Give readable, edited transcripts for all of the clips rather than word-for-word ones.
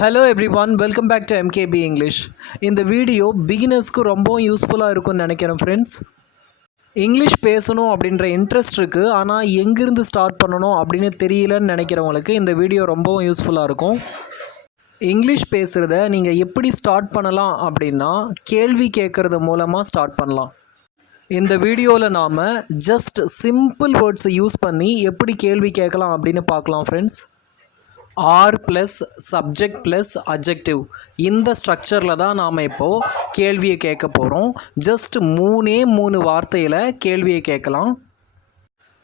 Hello everyone, welcome back to MKP English. இந்த video பிகினர்ஸ்க்கு ரொம்பவும் யூஸ்ஃபுல்லாக இருக்கும்னு நினைக்கிறேன் ஃப்ரெண்ட்ஸ். இங்கிலீஷ் பேசணும் அப்படின்ற இன்ட்ரெஸ்ட் இருக்குது, ஆனால் எங்கேருந்து ஸ்டார்ட் பண்ணணும் அப்படின்னு தெரியலன்னு நினைக்கிறவங்களுக்கு இந்த வீடியோ ரொம்பவும் யூஸ்ஃபுல்லாக இருக்கும். இங்கிலீஷ் பேசுகிறத நீங்கள் எப்படி ஸ்டார்ட் பண்ணலாம் அப்படின்னா, கேள்வி கேட்குறது மூலமாக ஸ்டார்ட் பண்ணலாம். இந்த வீடியோவில் நாம் ஜஸ்ட் சிம்பிள் வேர்ட்ஸை யூஸ் பண்ணி எப்படி கேள்வி கேட்கலாம் அப்படின்னு பார்க்கலாம் friends. Are plus subject plus adjective, இந்த ஸ்ட்ரக்சரில் தான் நாம் இப்போது கேள்வியை கேட்க போகிறோம். ஜஸ்ட் மூணு வார்த்தையில் கேள்வியை கேட்கலாம்.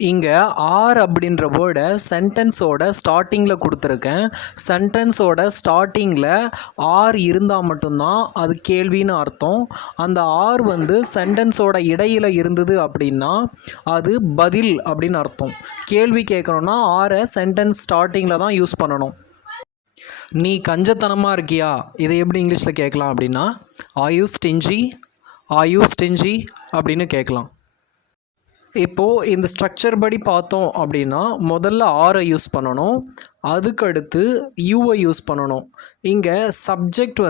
இங்கே ஆர் அப்படின்ற வேர்டை சென்டென்ஸோட ஸ்டார்டிங்கில் கொடுத்துருக்கேன். சென்டென்ஸோட ஸ்டார்டிங்கில் ஆர் இருந்தால் மட்டும்தான் அது கேள்வின்னு அர்த்தம். அந்த ஆர் சென்டென்ஸோட இடையில் இருந்தது அப்படின்னா அது பதில் அப்படின்னு அர்த்தம். கேள்வி கேட்கணுன்னா ஆரை சென்டென்ஸ் ஸ்டார்டிங்கில் தான் யூஸ் பண்ணணும். நீ கஞ்சத்தனமாக இருக்கியா, இதை எப்படி இங்கிலீஷில் கேட்கலாம் அப்படின்னா are you stingy, are you stingy அப்படின்னு கேட்கலாம். இப்போது இந்த ஸ்ட்ரக்சர் படி பார்த்தோம் அப்படின்னா முதல்ல ஆரை யூஸ் பண்ணணும், அதுக்கடுத்து யூவை யூஸ் பண்ணணும். இங்கே சப்ஜெக்ட்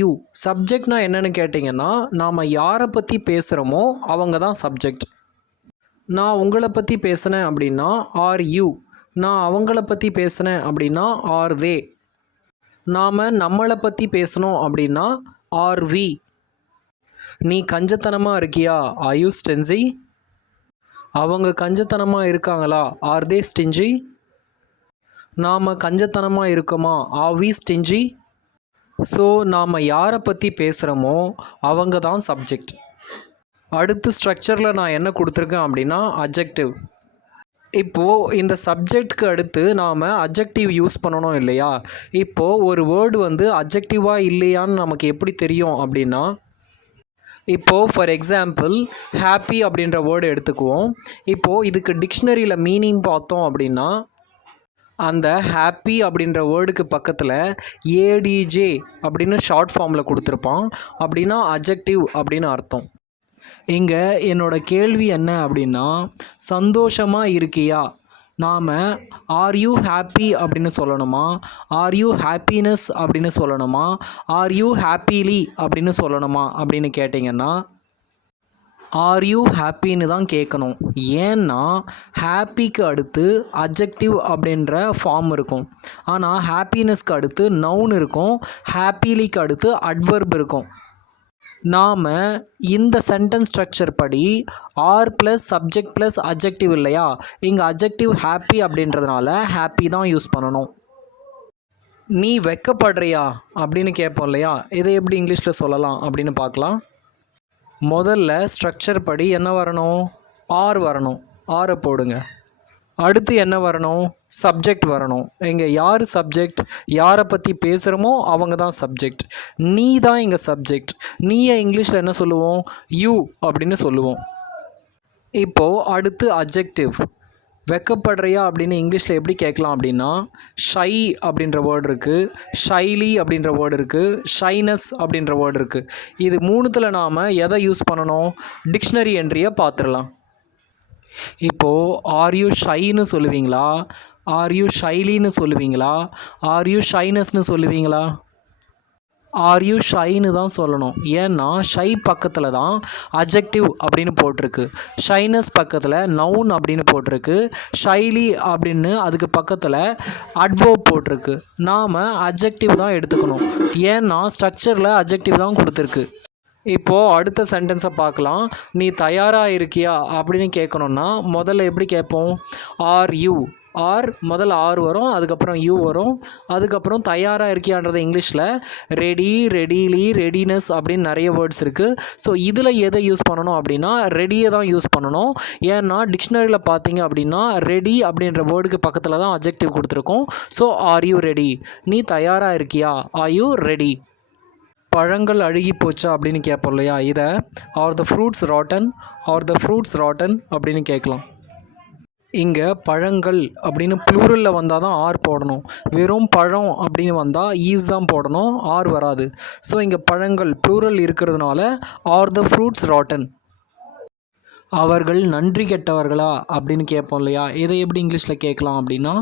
யூ. சப்ஜெக்ட்னால் என்னென்னு கேட்டிங்கன்னா, நாம் யாரை பற்றி பேசுகிறோமோ அவங்க தான் சப்ஜெக்ட். நான் உங்களை பற்றி பேசினேன் அப்படின்னா ஆர் யூ. நான் அவங்கள பற்றி பேசினேன் அப்படின்னா ஆர் தே. நாம் நம்மளை பற்றி பேசணும் அப்படின்னா ஆர் வி. நீ கஞ்சத்தனமாக இருக்கியா, ஆர் யூ ஸ்டென்சி. அவங்க கஞ்சத்தனமாக இருக்காங்களா, ஆர் தே ஸ்டிஞ்சி. நாம் கஞ்சத்தனமாக இருக்கோமா, ஆர் வி ஸ்டிஞ்சி. ஸோ நாம் யாரை பற்றி பேசுகிறோமோ அவங்க தான் சப்ஜெக்ட். அடுத்த ஸ்ட்ரக்சரில் நான் என்ன கொடுத்துருக்கேன் அப்படின்னா அட்ஜெக்டிவ். இப்போது இந்த சப்ஜெக்ட்க்கு அடுத்து நாம் அட்ஜெக்டிவ் யூஸ் பண்ணணும் இல்லையா. இப்போது ஒரு வேர்டு அட்ஜெக்டிவாக இல்லையான்னு நமக்கு எப்படி தெரியும் அப்படின்னா, இப்போது ஃபார் எக்ஸாம்பிள் ஹாப்பி அப்படின்ற வேர்டு எடுத்துக்குவோம். இப்போது இதுக்கு டிக்ஷனரியில் மீனிங் பார்த்தோம் அப்படின்னா, அந்த ஹாப்பி அப்படின்ற வேர்டுக்கு பக்கத்தில் ஏடிஜே அப்படின்னு ஷார்ட் ஃபார்மில் கொடுத்துருப்பான். அப்படின்னா அட்ஜெக்டிவ் அப்படின்னு அர்த்தம். இங்கே என்னோடய கேள்வி என்ன அப்படின்னா, சந்தோஷமாக இருக்கியா, நாம் ஆர் யூ ஹாப்பி அப்படின்னு சொல்லணுமா, ஆர் யூ ஹாப்பினஸ் அப்படின்னு சொல்லணுமா, ஆர் யூ ஹாப்பிலி அப்படின்னு சொல்லணுமா அப்படின்னு கேட்டிங்கன்னா ஆர் யூ ஹாப்பின்னு தான் கேட்கணும். ஏன்னா ஹாப்பிக்கு அடுத்து அட்ஜெக்டிவ் அப்படின்ற ஃபார்ம் இருக்கும், ஆனால் ஹாப்பினஸ்க்கு அடுத்து நவுன் இருக்கும், ஹாப்பிலிக்கு அடுத்து அட்வர்ப் இருக்கும். நாம் இந்த சென்டென்ஸ் ஸ்ட்ரக்சர் படி are plus subject plus adjective இல்லையா, இங்கே அட்ஜெக்டிவ் ஹாப்பி அப்படின்றதுனால ஹாப்பி தான் யூஸ் பண்ணணும். நீ வெக்கப்படுறியா அப்படின்னு கேட்போம் இல்லையா, இதை எப்படி இங்கிலீஷில் சொல்லலாம் அப்படின்னு பார்க்கலாம். முதல்ல ஸ்ட்ரக்சர் படி என்ன வரணும், ஆர் வரணும். ஆரை போடுங்க. அடுத்து என்ன வரணும், சப்ஜெக்ட் வரணும். இங்கே யார் சப்ஜெக்ட், யாரை பற்றி பேசுகிறோமோ அவங்க தான் சப்ஜெக்ட். நீ தான் இங்கே சப்ஜெக்ட். நீயை இங்கிலீஷில் என்ன சொல்லுவோம், யூ அப்படின்னு சொல்லுவோம். இப்போது அடுத்து அட்ஜெக்டிவ். வெக்கப்படுறியா அப்படின்னு இங்கிலீஷில் எப்படி கேட்கலாம் அப்படின்னா, ஷை அப்படின்ற வேர்டு இருக்குது, ஷைலி அப்படின்ற வேர்டு இருக்குது, ஷைனஸ் அப்படின்ற வேர்டு இருக்குது. இது மூணுத்தில் நாம் எதை யூஸ் பண்ணணும், டிக்ஷனரி என்ட்ரியை பார்த்துடலாம். இப்போது ஆர் யூ ஷைன்னு சொல்லுவீங்களா, ஆர் யூ ஷைலின்னு சொல்லுவீங்களா, ஆர் யூ ஷைனஸ்னு சொல்லுவீங்களா, ஆர் யூ ஷைன்னு தான் சொல்லணும். ஏன்னா ஷை பக்கத்தில் தான் அட்ஜெக்டிவ் அப்படின்னு போட்டிருக்கு, ஷைனஸ் பக்கத்தில் நவுன் அப்படின்னு போட்டிருக்கு, ஷைலி அப்படின்னு அதுக்கு பக்கத்தில் அட்வர்ப் போட்டிருக்கு. நாம் அட்ஜெக்டிவ் தான் எடுத்துக்கணும், ஏன்னா ஸ்ட்ரக்சரில் அட்ஜெக்டிவ் தான் கொடுத்துருக்கு. இப்போது அடுத்த சென்டென்ஸை பார்க்கலாம். நீ தயாராக இருக்கியா அப்படின்னு கேட்கணுன்னா முதல்ல எப்படி கேட்போம், ஆர் யூ. ஆர் முதல்ல ஆர் வரும், அதுக்கப்புறம் யூ வரும், அதுக்கப்புறம் தயாராக இருக்கியான்றது இங்கிலீஷில் ரெடி, ரெடிலி, ரெடினஸ் அப்படின்னு நிறைய வேர்ட்ஸ் இருக்குது. ஸோ இதில் எதை யூஸ் பண்ணணும் அப்படின்னா ரெடியை தான் யூஸ் பண்ணணும். ஏன்னா டிக்ஷனரியில் பார்த்தீங்க அப்படின்னா ரெடி அப்படின்ற வேர்டுக்கு பக்கத்தில் தான் அட்ஜெக்டிவ் கொடுத்துருக்கோம். ஸோ ஆர் யூ ரெடி, நீ தயாராக இருக்கியா, ஆர் யூ ரெடி. பழங்கள் அழுகி போச்சா அப்படின்னு கேட்போம் இல்லையா, இதை ஆர் த ஃப்ரூட்ஸ் ராட்டன், ஆர் த ஃப்ரூட்ஸ் ராட்டன் அப்படின்னு கேட்கலாம். இங்கே பழங்கள் அப்படின்னு ப்ளூரலில் வந்தால் தான் ஆர் போடணும், வெறும் பழம் அப்படின்னு வந்தால் ஈஸ் தான் போடணும், ஆர் வராது. ஸோ இங்கே பழங்கள் ப்ளூரல் இருக்கிறதுனால ஆர் த ஃப்ரூட்ஸ் ராட்டன். அவர்கள் நன்றி கெட்டவர்களா அப்படின்னு கேட்போம் இல்லையா, இதை எப்படி இங்கிலீஷில் கேட்கலாம் அப்படின்னா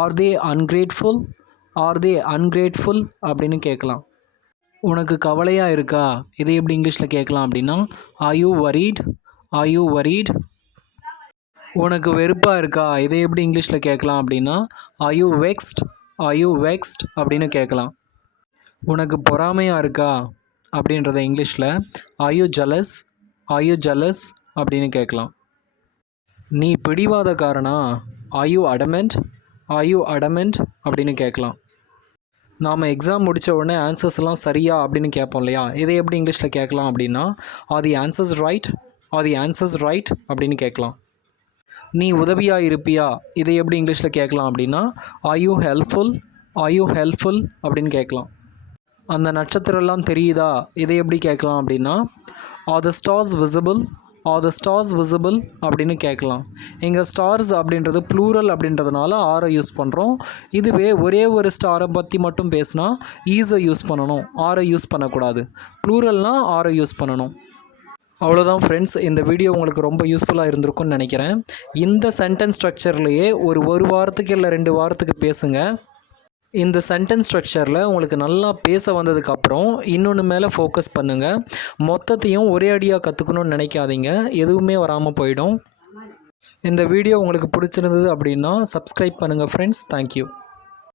ஆர் தே அன்கிரேட்ஃபுல், ஆர் தே அன்கிரேட்ஃபுல் அப்படின்னு கேட்கலாம். உனக்கு கவலையாக இருக்கா, இதை எப்படி இங்கிலீஷில் கேட்கலாம் அப்படின்னா are you worried, are you worried. உனக்கு வெறுப்பாக இருக்கா, இதை எப்படி இங்கிலீஷில் கேட்கலாம் அப்படின்னா are you vexed, are you vexed அப்படின்னு கேட்கலாம். உனக்கு பொறாமையாக இருக்கா அப்படின்றத இங்கிலீஷில் are you jealous, are you jealous அப்படின்னு கேட்கலாம். நீ பிடிவாதக்காரனா, are you adamant, are you adamant அப்படின்னு கேட்கலாம். நாம் எக்ஸாம் முடித்த உடனே ஆன்சர்ஸ்லாம் சரியா அப்படின்னு கேட்போம் இல்லையா, இதை எப்படி இங்கிலீஷில் கேட்கலாம் அப்படின்னா are the answers right, are the answers right அப்படின்னு கேட்கலாம். நீ உதவியாக இருப்பியா, இதை எப்படி இங்கிலீஷில் கேட்கலாம் அப்படின்னா are you helpful, are you helpful அப்படின்னு கேட்கலாம். அந்த நட்சத்திரம்லாம் தெரியுதா, இதை எப்படி கேட்கலாம் அப்படின்னா ஆர் த ஸ்டார்ஸ் விசிபிள், ஆர் த ஸ்டார்ஸ் விசிபிள் அப்படின்னு கேட்கலாம். இங்கே ஸ்டார்ஸ் அப்படின்றது ப்ளூரல் அப்படின்றதுனால ஆரை யூஸ் பண்ணுறோம். இதுவே ஒரே ஒரு ஸ்டாரை பற்றி மட்டும் பேசினா ஈஸை யூஸ் பண்ணணும், ஆரை யூஸ் பண்ணக்கூடாது. ப்ளூரல்னால் ஆரை யூஸ் பண்ணணும். அவ்வளோதான் ஃப்ரெண்ட்ஸ், இந்த வீடியோ உங்களுக்கு ரொம்ப யூஸ்ஃபுல்லாக இருந்திருக்கும்னு நினைக்கிறேன். இந்த சென்டென்ஸ் ஸ்ட்ரக்சர்லேயே ஒரு வாரத்துக்கு இல்லை 2 வாரத்துக்கு பேசுங்க. இந்த சென்டென்ஸ் ஸ்ட்ரக்சரில் உங்களுக்கு நல்லா பேச வந்ததுக்கப்புறம் இன்னொன்று மேலே ஃபோக்கஸ் பண்ணுங்கள். மொத்தத்தையும் ஒரே அடியாக கற்றுக்கணும்னு நினைக்காதீங்க, எதுவுமே வராமல் போயிடும். இந்த வீடியோ உங்களுக்கு பிடிச்சிருந்தது அப்படின்னா சப்ஸ்கிரைப் பண்ணுங்கள் ஃப்ரெண்ட்ஸ். தேங்க்யூ.